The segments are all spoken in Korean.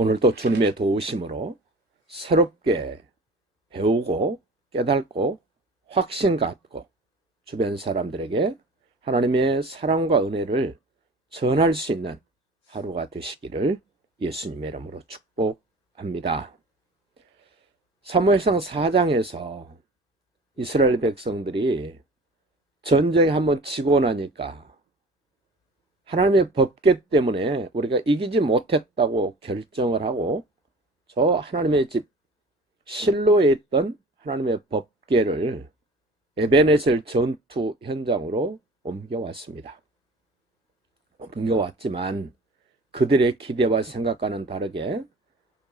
오늘도 주님의 도우심으로 새롭게 배우고 깨닫고 확신 갖고 주변 사람들에게 하나님의 사랑과 은혜를 전할 수 있는 하루가 되시기를 예수님의 이름으로 축복합니다. 사무엘상 4장에서 이스라엘 백성들이 전쟁에 한번 치고 나니까 하나님의 법궤 때문에 우리가 이기지 못했다고 결정을 하고 저 하나님의 집 실로에 있던 하나님의 법궤를 에베네셀 전투 현장으로 옮겨왔습니다. 옮겨왔지만 그들의 기대와 생각과는 다르게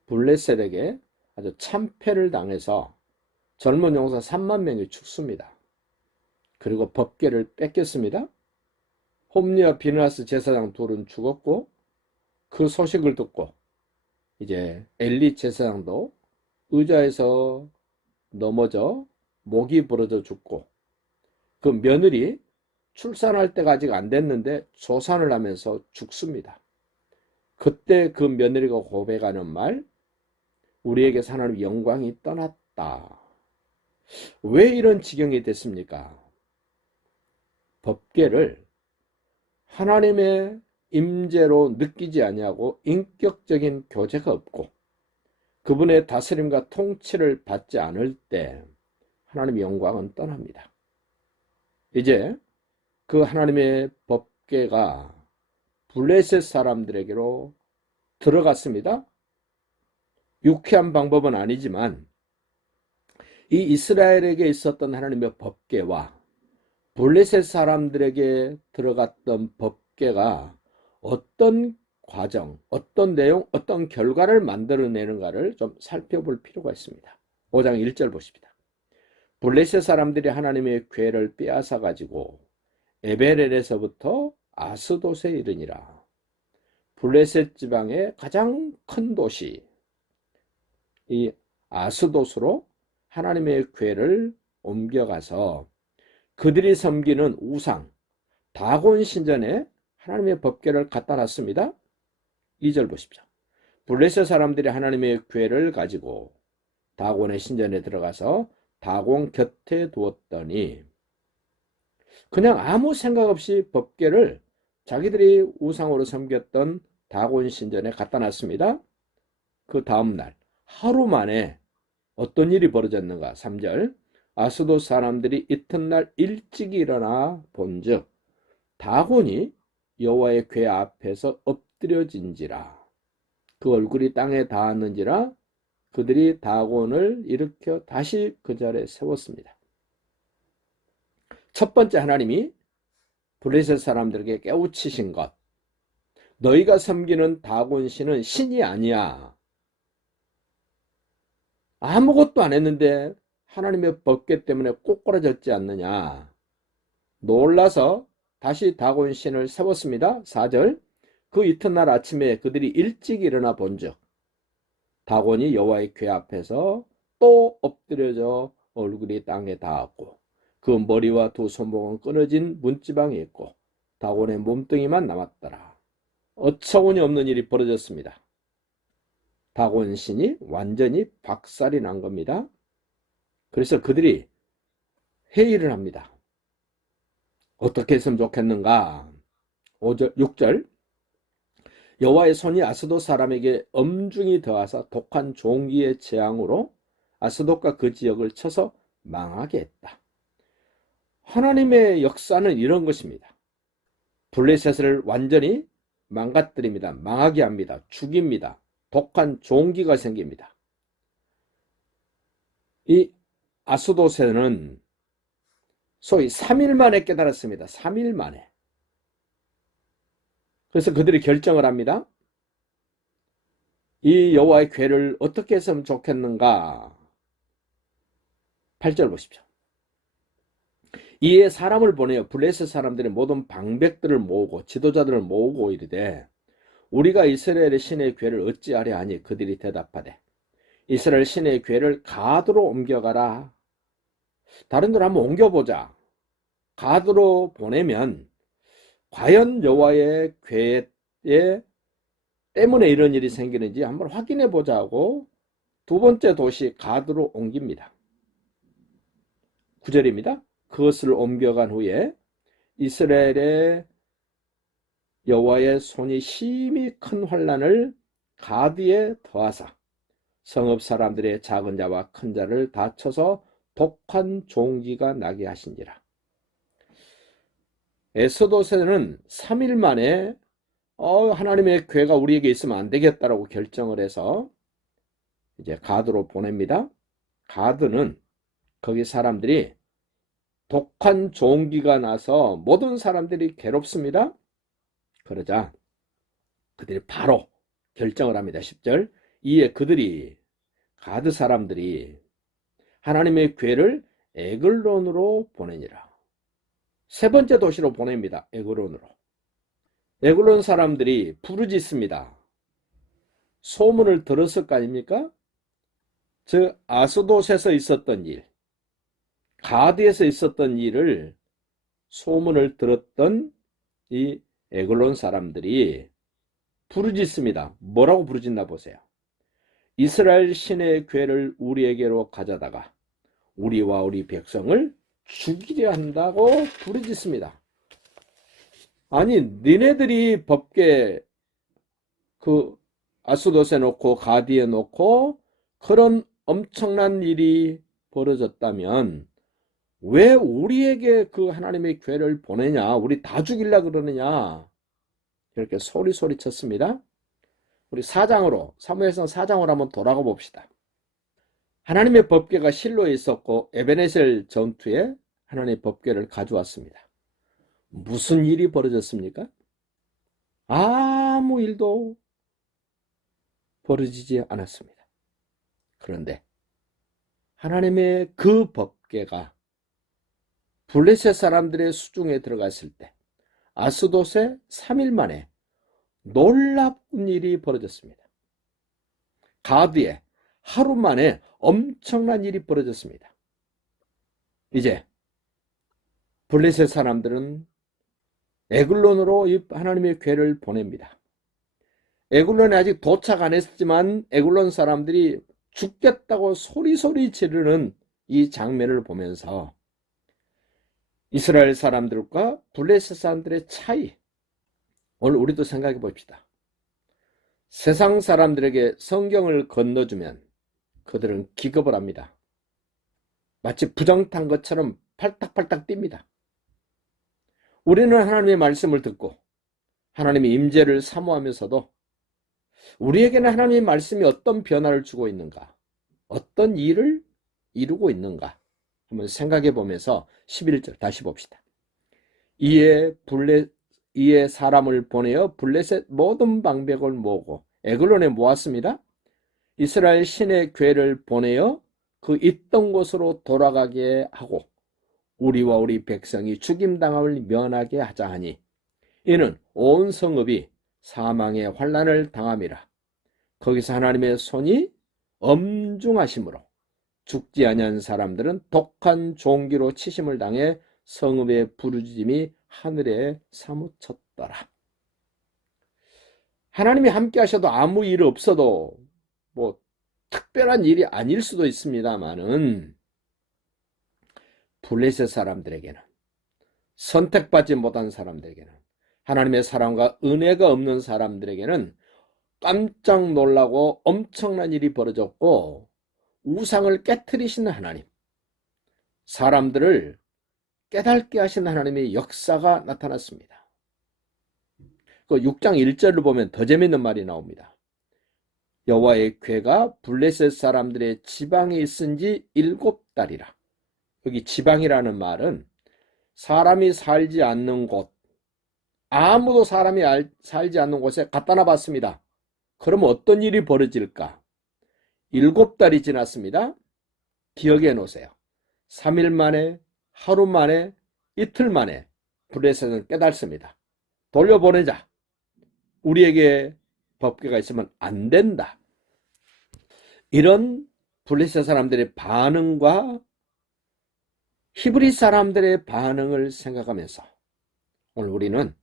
블레셋에게 아주 참패를 당해서 젊은 용사 3만 명이 죽습니다. 그리고 법궤를 뺏겼습니다. 홈리와 비느하스 제사장 둘은 죽었고 그 소식을 듣고 이제 엘리 제사장도 의자에서 넘어져 목이 부러져 죽고 그 며느리 출산할 때가 아직 안 됐는데 조산을 하면서 죽습니다. 그때 그 며느리가 고백하는 말, 우리에게서 하나님의 영광이 떠났다. 왜 이런 지경이 됐습니까? 법궤를 하나님의 임재로 느끼지 아니하고 인격적인 교제가 없고 그분의 다스림과 통치를 받지 않을 때 하나님의 영광은 떠납니다. 이제 그 하나님의 법궤가 블레셋 사람들에게로 들어갔습니다. 유쾌한 방법은 아니지만 이 이스라엘에게 있었던 하나님의 법궤와 블레셋 사람들에게 들어갔던 법궤가 어떤 과정, 어떤 내용, 어떤 결과를 만들어내는가를 좀 살펴볼 필요가 있습니다. 5장 1절 보십니다. 블레셋 사람들이 하나님의 궤를 빼앗아 가지고 에베렐에서부터 아스돗에 이르니라. 블레셋 지방의 가장 큰 도시 이 아스돗으로 하나님의 궤를 옮겨가서 그들이 섬기는 우상 다곤 신전에 하나님의 법궤를 갖다 놨습니다. 2절 보십시오. 블레셋 사람들이 하나님의 궤를 가지고 다곤의 신전에 들어가서 다곤 곁에 두었더니 그냥 아무 생각 없이 법궤를 자기들이 우상으로 섬겼던 다곤 신전에 갖다 놨습니다. 그 다음날 하루 만에 어떤 일이 벌어졌는가? 3절 아스돗 사람들이 이튿날 일찍 일어나 본즉 다곤이 여호와의 궤 앞에서 엎드려진지라 그 얼굴이 땅에 닿았는지라 그들이 다곤을 일으켜 다시 그 자리에 세웠습니다. 첫 번째 하나님이 블레셋 사람들에게 깨우치신 것, 너희가 섬기는 다곤 신은 신이 아니야. 아무것도 안 했는데 하나님의 법궤 때문에 꼬꾸라졌지 않느냐. 놀라서 다시 다곤 신을 세웠습니다. 4절 그 이튿날 아침에 그들이 일찍 일어나 본즉 다곤이 여호와의 궤 앞에서 또 엎드려져 얼굴이 땅에 닿았고 그 머리와 두 손목은 끊어진 문지방이 있고 다곤의 몸뚱이만 남았더라. 어처구니 없는 일이 벌어졌습니다. 다곤 신이 완전히 박살이 난 겁니다. 그래서 그들이 회의를 합니다. 어떻게 했으면 좋겠는가? 5절, 6절 여호와의 손이 아스돗 사람에게 엄중히 더하사 독한 종기의 재앙으로 아스돗과 그 지역을 쳐서 망하게 했다. 하나님의 역사는 이런 것입니다. 블레셋을 완전히 망가뜨립니다. 망하게 합니다. 죽입니다. 독한 종기가 생깁니다. 이 아스돗에는 소위 3일 만에 깨달았습니다. 3일 만에. 그래서 그들이 결정을 합니다. 이 여호와의 궤를 어떻게 했으면 좋겠는가? 8절 보십시오. 이에 사람을 보내어 블레셋 사람들의 모든 방백들을 모으고 지도자들을 모으고 이르되 우리가 이스라엘의 신의 궤를 어찌하려 하니 그들이 대답하되 이스라엘 신의 궤를 가드로 옮겨가라. 다른 데로 한번 옮겨보자. 가드로 보내면 과연 여호와의 궤에 때문에 이런 일이 생기는지 한번 확인해 보자고 두 번째 도시 가드로 옮깁니다. 9절입니다. 그것을 옮겨간 후에 이스라엘의 여호와의 손이 심히 큰 환난을 가드에 더하사 성읍 사람들의 작은 자와 큰 자를 다쳐서 독한 종기가 나게 하신지라. 에스도세는 3일 만에 하나님의 괴가 우리에게 있으면 안 되겠다라고 결정을 해서 이제 가드로 보냅니다. 가드는 거기 사람들이 독한 종기가 나서 모든 사람들이 괴롭습니다. 그러자 그들이 바로 결정을 합니다. 10절. 이에 그들이 가드 사람들이 하나님의 괴를 에글론으로 보내니라. 세 번째 도시로 보냅니다. 에글론으로. 에글론 사람들이 부르짖습니다. 소문을 들었을 거 아닙니까? 즉 아스돗에서 있었던 일, 가드에서 있었던 일을 소문을 들었던 이 에글론 사람들이 부르짖습니다. 뭐라고 부르짖나 보세요. 이스라엘 신의 괴를 우리에게로 가져다가 우리와 우리 백성을 죽이려 한다고 부르짖습니다. 아니 니네들이 법궤 그 아스돗에 놓고 가드에 놓고 그런 엄청난 일이 벌어졌다면 왜 우리에게 그 하나님의 괴를 보내냐, 우리 다 죽이려 그러느냐, 이렇게 소리 쳤습니다. 우리 사무엘상 4장으로 한번 돌아가 봅시다. 하나님의 법궤가 실로에 있었고 에베네셀 전투에 하나님의 법궤를 가져왔습니다. 무슨 일이 벌어졌습니까? 아무 일도 벌어지지 않았습니다. 그런데 하나님의 그 법궤가 블레셋 사람들의 수중에 들어갔을 때 아스돗에 3일 만에 놀라운 일이 벌어졌습니다. 가드에 하루 만에 엄청난 일이 벌어졌습니다. 이제 블레셋 사람들은 에글론으로 하나님의 괴를 보냅니다. 에글론에 아직 도착 안 했지만 에글론 사람들이 죽겠다고 소리 지르는 이 장면을 보면서 이스라엘 사람들과 블레셋 사람들의 차이, 오늘 우리도 생각해 봅시다. 세상 사람들에게 성경을 건너주면 그들은 기겁을 합니다. 마치 부정 탄 것처럼 팔딱팔딱 뜁니다. 우리는 하나님의 말씀을 듣고 하나님의 임재를 사모하면서도 우리에게는 하나님의 말씀이 어떤 변화를 주고 있는가, 어떤 일을 이루고 있는가 한번 생각해 보면서 11절 다시 봅시다. 이에 사람을 보내어 블레셋 모든 방백을 모으고 에글론에 모았습니다. 이스라엘 신의 괴를 보내어 그 있던 곳으로 돌아가게 하고 우리와 우리 백성이 죽임당함을 면하게 하자 하니 이는 온 성읍이 사망의 환난을 당함이라. 거기서 하나님의 손이 엄중하심으로 죽지 아니한 사람들은 독한 종기로 치심을 당해 성읍의 부르짖음이 하늘에 사무쳤더라. 하나님이 함께 하셔도 아무 일 없어도 뭐 특별한 일이 아닐 수도 있습니다만은 블레셋 사람들에게는, 선택받지 못한 사람들에게는, 하나님의 사랑과 은혜가 없는 사람들에게는 깜짝 놀라고 엄청난 일이 벌어졌고 우상을 깨트리시는 하나님, 사람들을 깨닫게 하신 하나님의 역사가 나타났습니다. 그 6장 1절을 보면 더 재밌는 말이 나옵니다. 여호와의 궤가 블레셋 사람들의 지방에 있은 지 7달이라. 여기 지방이라는 말은 사람이 살지 않는 곳, 아무도 사람이 살지 않는 곳에 갖다 놔봤습니다. 그러면 어떤 일이 벌어질까? 7달이 지났습니다. 기억해 놓으세요. 3일 만에, 하루 만에, 이틀 만에 블레셋은 깨닫습니다. 돌려보내자. 우리에게 법궤가 있으면 안 된다. 이런 블레셋 사람들의 반응과 히브리 사람들의 반응을 생각하면서 오늘 우리는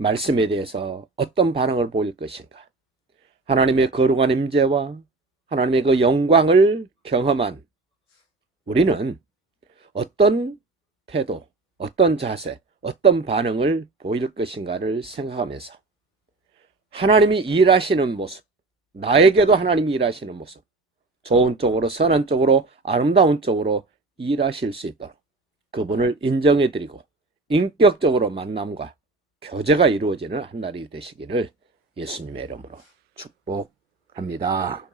말씀에 대해서 어떤 반응을 보일 것인가? 하나님의 거룩한 임재와 하나님의 그 영광을 경험한 우리는 어떤 태도, 어떤 자세, 어떤 반응을 보일 것인가를 생각하면서 하나님이 일하시는 모습, 나에게도 하나님이 일하시는 모습, 좋은 쪽으로, 선한 쪽으로, 아름다운 쪽으로 일하실 수 있도록 그분을 인정해드리고 인격적으로 만남과 교제가 이루어지는 한 날이 되시기를 예수님의 이름으로 축복합니다.